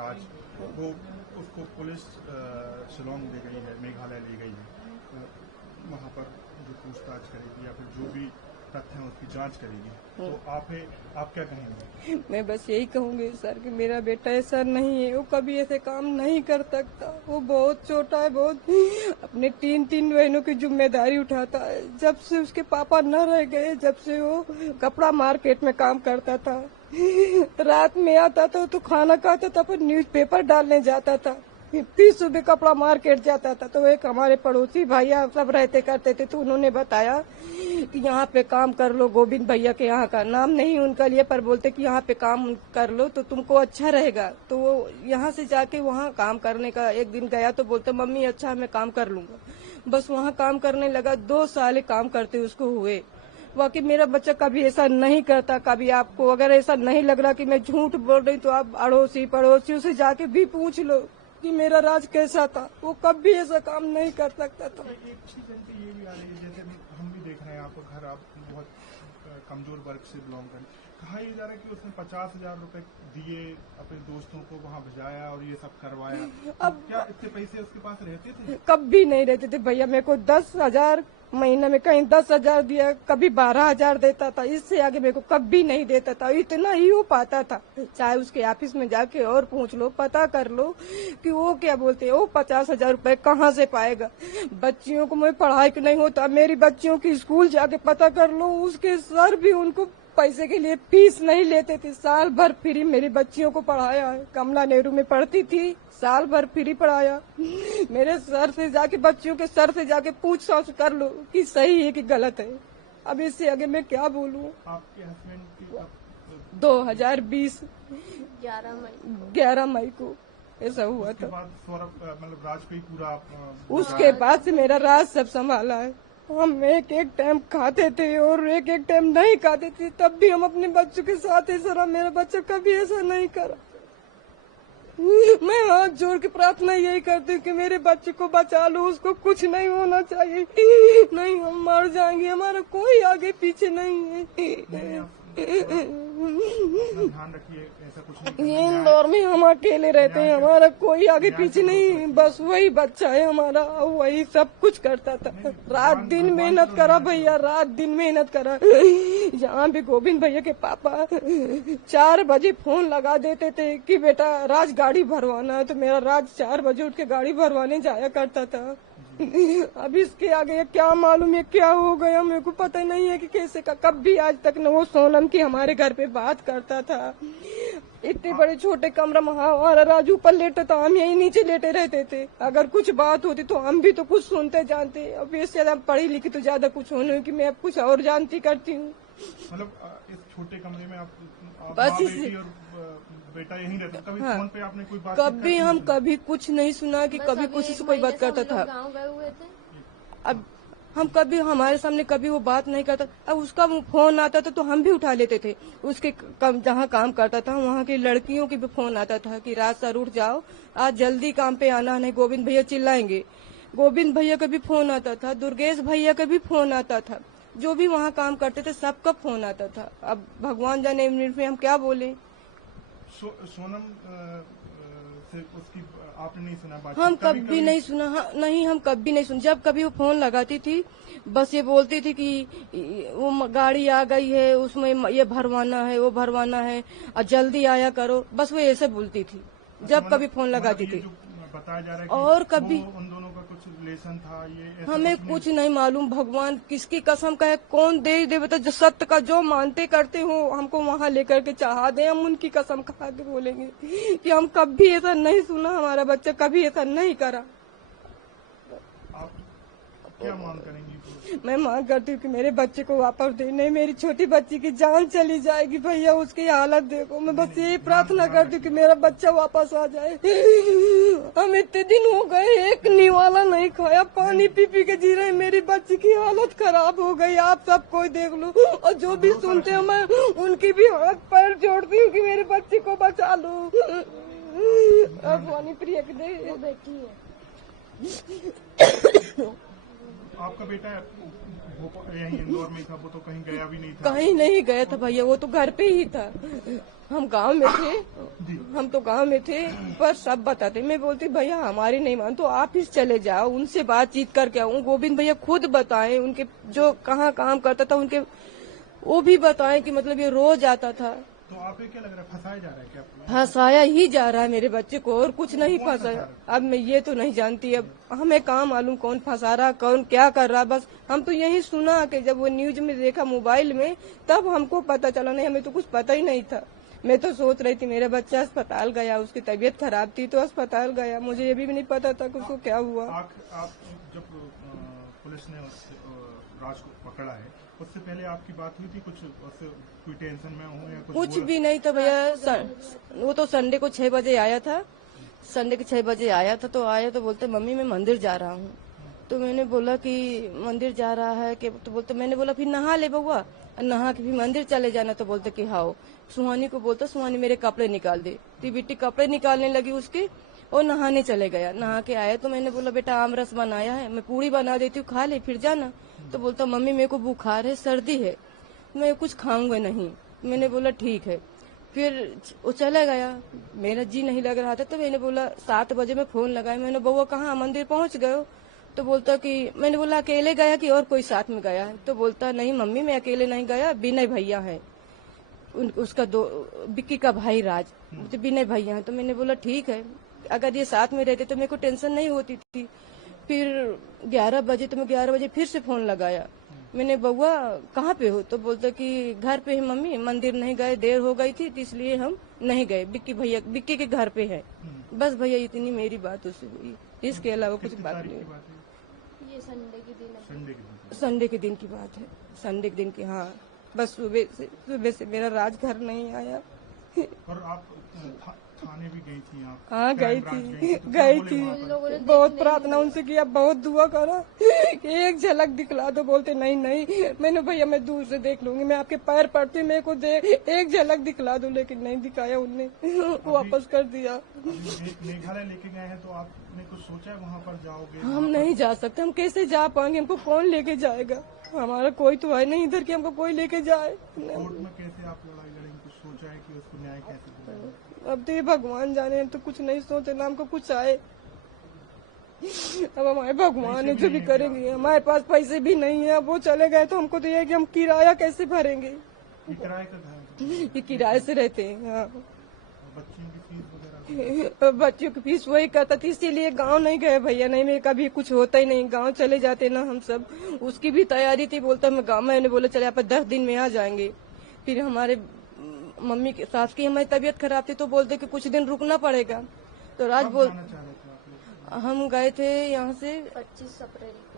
राज, वो उसको पुलिस शिलोंग ले गई है, मेघालय ले गई है, वहाँ पर जो पूछताछ करेगी या फिर जो भी तथ्य हैं उसकी जांच करेगी, तो आप क्या कहेंगे? मैं बस यही कहूंगी सर कि मेरा बेटा ऐसा नहीं है, वो कभी ऐसे काम नहीं कर सकता। वो बहुत छोटा है, बहुत अपने तीन बहनों की जिम्मेदारी उठाता है। जब से उसके पापा न रह गए, जब से वो कपड़ा मार्केट में काम करता था, रात में आता था तो खाना खाता था, फिर न्यूज़पेपर डालने जाता था, फिर सुबह कपड़ा मार्केट जाता था। तो एक हमारे पड़ोसी भैया सब रहते करते थे, तो उन्होंने बताया कि यहाँ पे काम कर लो, गोविंद भैया के यहाँ का नाम नहीं उनका लिए, पर बोलते कि यहाँ पे काम कर लो तो तुमको अच्छा रहेगा। तो वो यहाँ से जाके वहाँ काम करने का एक दिन गया तो बोलते मम्मी अच्छा मैं काम कर लूंगा। बस वहाँ काम करने लगा, 2 साल काम करते उसको हुए। बाकी मेरा बच्चा कभी ऐसा नहीं करता। कभी आपको अगर ऐसा नहीं लग रहा कि मैं झूठ बोल रही तो आप अड़ोसी पड़ोसियों से जाके भी पूछ लो कि मेरा राज कैसा था। वो कभी ऐसा काम नहीं कर सकता था। एक चीज ये भी आ रही है, जैसे हम भी देख रहे हैं, आपका घर, आप बहुत कमजोर वर्ग से बिलोंग करें, कहा यह जा रहा है कि उसने 50,000 रुपए दिए अपने दोस्तों को, वहाँ भिजाया और ये सब करवाया। अब क्या इतने पैसे उसके पास रहते थे? कभी नहीं रहते थे भैया। मेरे को 10,000 महीना में, कहीं 10,000 दिया, कभी 12,000 देता था। इससे आगे मेरे को कभी नहीं देता था। इतना ही हो पाता था। चाहे उसके ऑफिस में जाके और पूछ लो, पता कर लो कि वो क्या बोलते हैं, वो 50,000 रुपए कहाँ से पाएगा। बच्चियों को मैं पढ़ाई नहीं होता, मेरी बच्चियों की स्कूल जाके पता कर लो, उसके सर भी उनको पैसे के लिए फीस नहीं लेते थे। साल भर फ्री मेरी बच्चियों को पढ़ाया है। कमला नेहरू में पढ़ती थी, साल भर फ्री पढ़ाया। मेरे सर से जाके, बच्चियों के सर से जाके पूछ कर लो कि सही है कि गलत है। अब इससे आगे मैं क्या बोलूं। आपके हस्बैंड की 2020 11 मई को ऐसा हुआ था। मतलब राज पे ही पूरा उसके बाद से मेरा राज सब संभाला है। हम एक टाइम खाते थे और एक टाइम नहीं खाते थे, तब भी हम अपने बच्चों के साथ ऐसा रहा। मेरा बच्चा कभी ऐसा नहीं करा। मैं हाथ जोड़ के प्रार्थना यही करती हूँ कि मेरे बच्चे को बचा लो, उसको कुछ नहीं होना चाहिए। नहीं हम मर जाएंगे, हमारा कोई आगे पीछे नहीं है। ध्यान रखिए, ऐसा कुछ नहीं। इंदौर में हम अकेले रहते हैं, हमारा कोई आगे पीछे नहीं, बस वही बच्चा है हमारा, वही सब कुछ करता था। रात दिन मेहनत करा भैया, रात दिन मेहनत करा। यहाँ भी गोविंद भैया के पापा 4 बजे फोन लगा देते थे कि बेटा राज गाड़ी भरवाना है, तो मेरा राज 4 बजे उठ के गाड़ी भरवाने जाया करता था। अब इसके आगे क्या मालूम है क्या हो गया, मेरे को पता नहीं है कि कैसे का। कभी आज तक न वो सोनम की हमारे घर पे बात करता था। इतने बड़े छोटे कमरा में हमारा राजू ऊपर लेटा था, हम यही नीचे लेटे रहते थे। अगर कुछ बात होती तो हम भी तो कुछ सुनते जानते। अब इससे ज्यादा पढ़ी लिखी तो ज्यादा कुछ होने की मैं अब कुछ और जानती करती हूँ। मतलब इस छोटे कमरे में आप बस बेटी और बेटा यहीं रहते। कभी फोन पे आपने कोई बात कभी हम कभी कुछ नहीं सुना कि कभी किसी से कोई बात करता था। अब हम कभी, हमारे सामने कभी वो बात नहीं करता। अब उसका फोन आता था तो हम भी उठा लेते थे। उसके जहाँ काम करता था वहाँ की लड़कियों की भी फोन आता था कि राज सर उठ जाओ, आज जल्दी काम पे आना, नहीं गोविंद भैया चिल्लाएंगे। गोविंद भैया का भी फोन आता था, दुर्गेश भैया का भी फोन आता था। जो भी वहाँ काम करते थे सबका फोन आता था। अब भगवान जाने में हम क्या बोले। सोनम से उसकी आपने नहीं सुना बात? हम कभी नहीं सुना। नहीं हम कभी नहीं सुना। जब कभी वो फोन लगाती थी बस ये बोलती थी कि वो गाड़ी आ गई है, उसमें ये भरवाना है, वो भरवाना है और जल्दी आया करो, बस वो ऐसे बोलती थी जब कभी फोन लगाती थी। बताया जा रहा है कि और कभी उन दोनों का कुछ रिलेशन था, ये हमें कुछ नहीं मालूम। भगवान किसकी कसम का है, कौन दे देवता जो सत्य का जो मानते करते हो हमको वहाँ लेकर के चाहा दे, हम उनकी कसम खा के बोलेंगे कि हम कभी ऐसा नहीं सुना, हमारा बच्चा कभी ऐसा नहीं करा। आप क्या मांग करेंगी? मैं मांग करती हूँ कि मेरे बच्चे को वापस दे। नहीं मेरी छोटी बच्ची की जान चली जाएगी भैया, उसकी हालत देखो। मैं बस यही प्रार्थना करती हूँ कि मेरा बच्चा वापस आ जाए। हम इतने दिन हो गए एक निवाला नहीं खाया, पानी पी पी के जी रहे। मेरी बच्ची की हालत खराब हो गई, आप सब कोई देख लो। और जो भी सुनते हो मैं उनकी भी हाथ पैर जोड़ती हूँ कि मेरे बच्चे को बचा लो। पानी प्रिय की बेटी है। आपका बेटा यहीं इंदौर में था, वो तो कहीं गया भी नहीं था? कहीं नहीं गया था भैया, वो तो घर पे ही था। हम गांव में थे, हम तो गांव में थे, पर सब बताते। मैं बोलती भैया हमारी नहीं मान तो आप ही चले जाओ, उनसे बातचीत करके आऊँ। गोविंद भैया खुद बताएं, उनके जो कहाँ काम करता था उनके वो भी बताएं कि मतलब ये रोज आता था। तो आपको क्या लग रहा है, फंसाया जा रहा है क्या? फंसाया ही जा रहा है मेरे बच्चे को, और कुछ नहीं फंसाया। अब मैं ये तो नहीं जानती, अब हमें कहाँ मालूम कौन फंसा रहा, कौन क्या कर रहा। बस हम तो यही सुना कि जब वो न्यूज में देखा मोबाइल में, तब हमको पता चला। नहीं, हमें तो कुछ पता ही नहीं था। मैं तो सोच रही थी मेरा बच्चा अस्पताल गया, उसकी तबीयत खराब थी तो अस्पताल गया। मुझे ये भी नहीं पता था कि उसको क्या हुआ। आप जब पुलिस ने राज को पकड़ा है, उससे पहले आपकी बात हुई थी? कुछ उससे कोई टेंशन में हो या कुछ भी नहीं था भैया। वो तो संडे को 6 बजे आया था, संडे के 6 बजे आया था। तो आया तो बोलते मम्मी मैं मंदिर जा रहा हूँ। तो मैंने बोला कि मंदिर जा रहा है कि, तो बोलते, मैंने बोला फिर नहा ले बउआ, नहा के भी मंदिर चले जाना। तो बोलते कि हाँ। सुहानी को बोलता सुहानी मेरे कपड़े निकाल दे। तो बिट्टी कपड़े निकालने लगी उसके, और नहाने चले गया। नहा के आया तो मैंने बोला बेटा आमरस बनाया है, मैं पूरी बना देती हूँ, खा ले फिर जाना। तो बोलता मम्मी मेरे को बुखार है, सर्दी है, मैं कुछ खाऊंगा नहीं। मैंने बोला ठीक है। फिर वो चला गया, मेरा जी नहीं लग रहा था। तो मैंने बोला 7 बजे में फोन लगाया, मैंने बउआ कहाँ, मंदिर पहुंच गए? तो बोलता कि, मैंने बोला अकेले गया कि और कोई साथ में गया है? तो बोलता नहीं मम्मी मैं अकेले नहीं गया, विनय भैया है, उसका बिक्की का भाई राज, तो विनय भैया है। तो मैंने बोला ठीक है, अगर ये साथ में रहते तो मेरे को टेंशन नहीं होती थी। फिर 11 बजे, तो मैं 11 बजे फिर से फोन लगाया। मैंने बउआ कहाँ पे हो? तो बोलता कि घर पे है मम्मी, मंदिर नहीं गए, देर हो गई थी तो इसलिए हम नहीं गए, बिक्की के घर पे है। बस भैया इतनी मेरी बात उससे हुई, इसके अलावा कुछ बात नहीं। ये संडे के दिन है। संडे के दिन की बात है, संडे के दिन की। हाँ बस सुबह से मेरा राज घर नहीं आया। और आप थाने भी गई थी? आप? हाँ गई थी, बहुत प्रार्थना उनसे किया, बहुत दुआ करा, एक झलक दिखला दो। बोलते नहीं नहीं, मैंने भैया मैं दूर से देख लूंगी, मैं आपके पैर पड़ती, मेरे को एक झलक दिखला दो। लेकिन नहीं दिखाया उनने, वापस कर दिया। मेघालय लेके गए हैं तो आपने कुछ सोचा है वहाँ पर जाओगे? हम नहीं जा सकते, हम कैसे जा पाएंगे, हमको कौन लेके जाएगा? हमारा कोई तो है नहीं इधर कि हमको कोई लेके जाए। कोर्ट में कैसे आप लड़ाई लड़ेंगे? कुछ सोचा है कि उसको न्याय कैसे दिलाएंगे? अब तो ये भगवान जाने, तो कुछ नहीं सोचे ना हमको कुछ आए। अब हमारे भगवान है जो भी करेंगे। हमारे पास पैसे भी नहीं है, वो चले गए तो हमको तो ये है कि हम किराया कैसे भरेंगे? ये किराए का घर है? ये किराए से रहते हैं। हाँ, बच्चियों की फीस वगैरह? बच्चियों की फीस वही करता था, इसीलिए गांव नहीं गए भैया। नहीं मैं कभी कुछ होता ही नहीं, गांव चले जाते ना हम सब। उसकी भी तैयारी थी, बोलता मैं गाँव, मैंने बोला चले आप 10 दिन में आ जाएंगे। फिर हमारे मम्मी के सास की हमारी तबीयत खराब थी तो बोलते कि कुछ दिन रुकना पड़ेगा। तो राज बोल, हम गए थे यहाँ से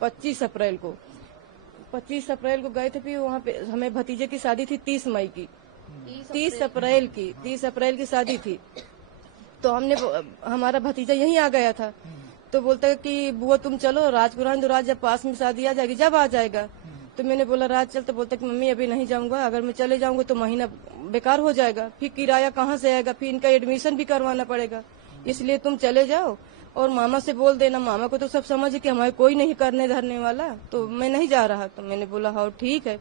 25 अप्रैल को 25 अप्रैल को गए थे। फिर वहाँ पे हमें भतीजे की शादी थी 30 मई की, 30 अप्रैल की शादी थी। तो हमने, हमारा भतीजा यहीं आ गया था। तो बोलता है कि बुआ तुम चलो राजपुरान, तो राज जब पास में शादी आ जाएगी जब आ जाएगा। तो मैंने बोला राज चल। तो बोलता कि मम्मी अभी नहीं जाऊंगा, अगर मैं चले जाऊंगा तो महीना बेकार हो जाएगा, फिर किराया कहाँ से आएगा, फिर इनका एडमिशन भी करवाना पड़ेगा, इसलिए तुम चले जाओ और मामा से बोल देना। मामा को तो सब समझ कि हमारे कोई नहीं करने धरने वाला, तो मैं नहीं जा रहा। तो मैंने बोला हाँ ठीक है।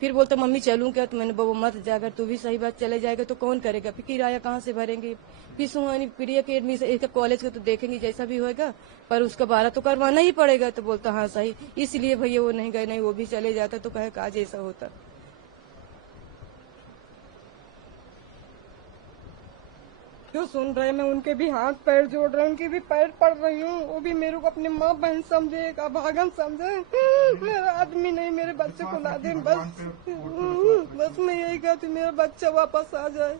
फिर बोलता मम्मी चलूं क्या? तो मैंने बोला मत जा, अगर तू भी सही बात चले जाएगा तो कौन करेगा, फिर किराया कहाँ से भरेंगे। फिर सुहानी प्रिया के एडमिशन, एक कॉलेज का तो देखेंगे जैसा भी होगा, पर उसका 12 तो करवाना ही पड़ेगा। तो बोलता हाँ सही, इसलिए भैया वो नहीं गए, नहीं वो भी चले जाता तो कहे काज ऐसा होता। जो सुन रहे, मैं उनके भी हाथ पैर जोड़ रही हूँ, उनके भी पैर पड़ रही हूँ। वो भी मेरे को अपनी माँ बहन समझे, एक अभागन समझे, मेरा आदमी नहीं, मेरे बच्चे को ला दे बस मैं यही कहती मेरा बच्चा वापस आ जाए।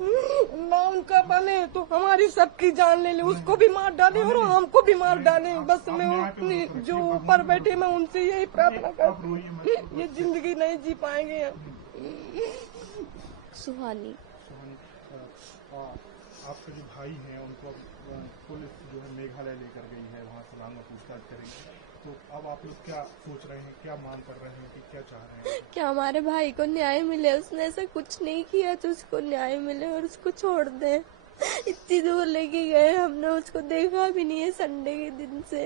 ना उनका बने तो हमारी सबकी जान ले ले, उसको भी मार डाले और हमको भी मार डाले। बस मैं जो ऊपर बैठे मैं उनसे यही प्रार्थना करती, ये जिंदगी नहीं जी पाएंगे। सुहानी आपके जो भाई हैं उनको पुलिस जो है मेघालय लेकर गई है, वहाँ सलाम में पूछताछ करेंगे, तो अब आप लोग क्या सोच रहे हैं, क्या मांग कर रहे हैं, कि क्या चाह रहे हैं? क्या हमारे भाई को न्याय मिले, उसने ऐसा कुछ नहीं किया तो उसको न्याय मिले और उसको छोड़ दे। इतनी दूर लेके गए, हमने उसको देखा भी नहीं है संडे के दिन से।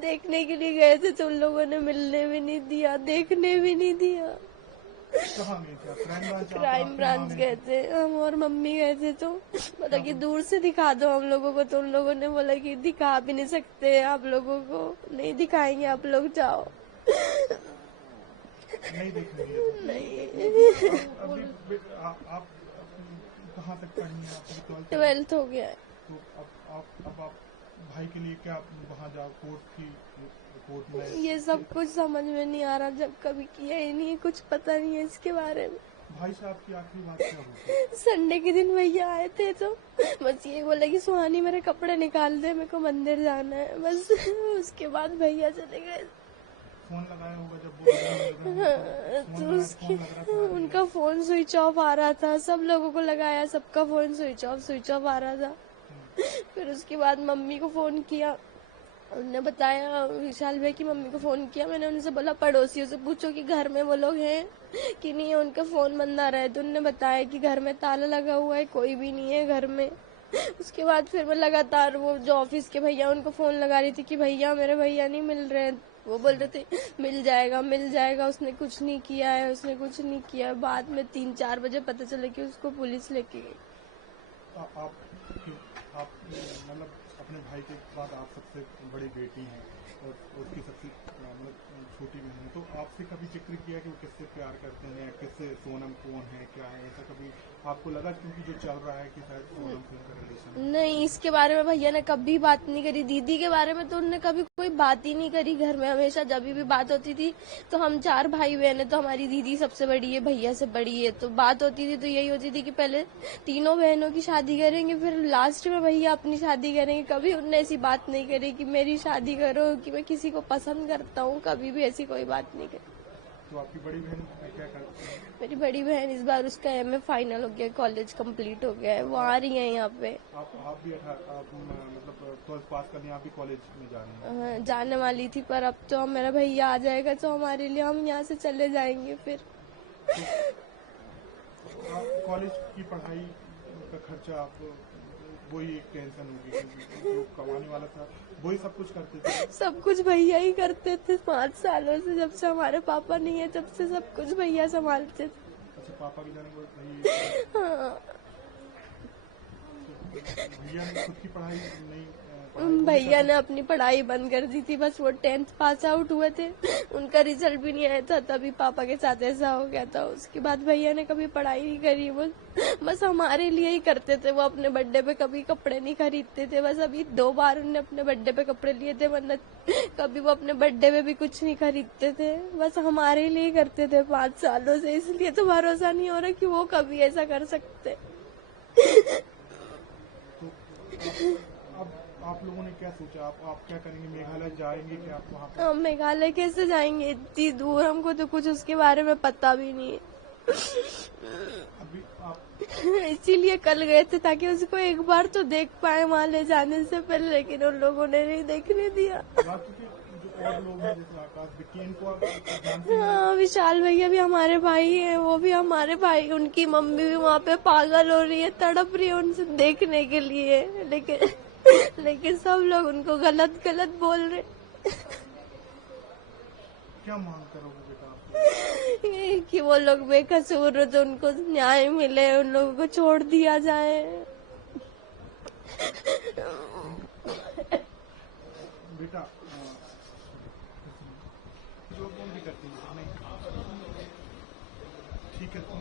देखने के लिए गए थे तो उन लोगों ने मिलने भी नहीं दिया, देखने भी नहीं दिया। कहाँ गए थे आप? क्राइम ब्रांच गए थे, हम और मम्मी गए थे। तो मतलब कि दूर से दिखा दो हम लोगों को, तो उन लोगों ने बोला कि दिखा भी नहीं सकते, आप लोगों को नहीं दिखाएंगे, आप लोग जाओ। नहीं देखेंगे? नहीं। अभी आप कहाँ तक पढ़ी हैं? आप 12th हो गया है। तो अब आप भाई के लिए क्या वहाँ जाओ कोर्ट में? ये सब कुछ समझ में नहीं आ रहा, जब कभी किया ही नहीं है, कुछ पता नहीं है इसके बारे में। भाई साहब की आखिरी बात क्या हुई? संडे के दिन भैया आए थे तो बस ये बोला कि सुहानी मेरे कपड़े निकाल दे, मेरे को मंदिर जाना है, बस। उसके बाद भैया चले गए। फोन लगाया होगा जब वो तो उसके उनका फोन स्विच ऑफ आ रहा था, सब लोगों को लगाया, सबका फोन स्विच ऑफ आ रहा था। फिर उसके बाद मम्मी को फोन किया, उन्होंने बताया, विशाल भाई की मम्मी को फोन किया। मैंने उनसे बोला पड़ोसियों से पूछो कि घर में वो लोग हैं कि नहीं है, उनका फोन बंद आ रहा है। तो उन्होंने बताया कि घर में ताला लगा हुआ है, कोई भी नहीं है घर में। उसके बाद फिर मैं लगातार वो जो ऑफिस के भैया उनको फोन लगा रही थी कि भैया मेरे भैया नहीं मिल रहे हैं। वो बोल रहे थे मिल जाएगा, उसने कुछ नहीं किया है। बाद में 3-4 बजे पता चला कि उसको पुलिस लेके गई। आप मतलब अपने भाई के बाद आप सबसे बड़ी बेटी हैं और उसकी सबसे मतलब छोटी बहन है, तो आपसे कभी जिक्र किया कि वो किससे प्यार करते हैं या किससे, सोनम कौन है क्या है, ऐसा कभी आपको लगा? क्योंकि जो चल रहा है कि शायद सोनम से उनका रिलेशन। नहीं, इसके बारे में भैया ने कभी बात नहीं करी। दीदी के बारे में तो उन्होंने कभी कोई बात ही नहीं करी। घर में हमेशा जब भी बात होती थी तो हम 4 भाई बहन है, तो हमारी दीदी सबसे बड़ी है, भैया से बड़ी है, तो बात होती थी तो यही होती थी कि पहले तीनों बहनों की शादी करेंगे, फिर लास्ट में भैया अपनी शादी करेंगे। कभी उनने ऐसी बात नहीं करी कि मेरी शादी करो, कि मैं किसी को पसंद करता हूँ, कभी भी ऐसी कोई बात नहीं करी। तो आपकी बड़ी बहन क्या करती है? मेरी बड़ी बहन इस बार उसका MA फाइनल हो गया, कॉलेज कंप्लीट हो गया है, वो आ रही है यहाँ पे। आप भी मतलब 12th पास करने आप भी कॉलेज में जा रही हैं? हाँ, जाने वाली थी, पर अब तो मेरा भैया आ जाएगा तो हमारे लिए, हम यहाँ से चले जाएंगे फिर। आप कॉलेज की पढ़ाई का खर्चा आप वही एक टेंशन होगी, क्योंकि जो कमाने वाला था वही सब कुछ करते थे। सब कुछ भैया ही करते थे 5 सालों से, जब से हमारे पापा नहीं है तब से सब कुछ भैया संभालते थे। अच्छा, पापा के जाने को हाँ, भैया ने खुद की पढ़ाई नहीं भैया ने अपनी पढ़ाई बंद कर दी थी। बस वो 10th पास आउट हुए थे, उनका रिजल्ट भी नहीं आया था, तभी पापा के साथ ऐसा हो गया था। उसके बाद भैया ने कभी पढ़ाई नहीं करी, वो बस हमारे लिए ही करते थे। वो अपने बर्थडे पे कभी कपड़े नहीं खरीदते थे, बस अभी 2 बार उन्होंने अपने बर्थडे पे कपड़े लिए थे, वरना कभी वो अपने बर्थडे पे भी कुछ नहीं खरीदते थे, बस हमारे लिए ही करते थे 5 सालों से। इसलिए तो भरोसा नहीं हो रहा कि वो कभी ऐसा कर सकते। आप लोगों ने क्या सोचा? आप क्या करेंगे? मेघालय जाएंगे क्या आप वहाँ पर? हम मेघालय कैसे जाएंगे, इतनी दूर, हमको तो कुछ उसके बारे में पता भी नहीं है। अभी आप इसीलिए कल गए थे ताकि उसको एक बार तो देख पाए वहाँ ले जाने से पहले, लेकिन उन लोगों ने नहीं देखने दिया। जो और लोग हैं जैसे आकाश विक्की, इनको आप जानते हैं? हाँ, विशाल भैया भी हमारे भाई हैं, वो भी हमारे भाई। उनकी मम्मी भी वहाँ पे पागल हो रही है, तड़प रही है उनसे देखने के लिए, लेकिन सब लोग उनको गलत बोल रहे। क्या मांग करोगे बेटा? कि वो लोग बेकसूर हो तो उनको न्याय मिले, उन लोगों को छोड़ दिया जाए। बेटा जो कौन भी करती है नहीं ठीक है, तुम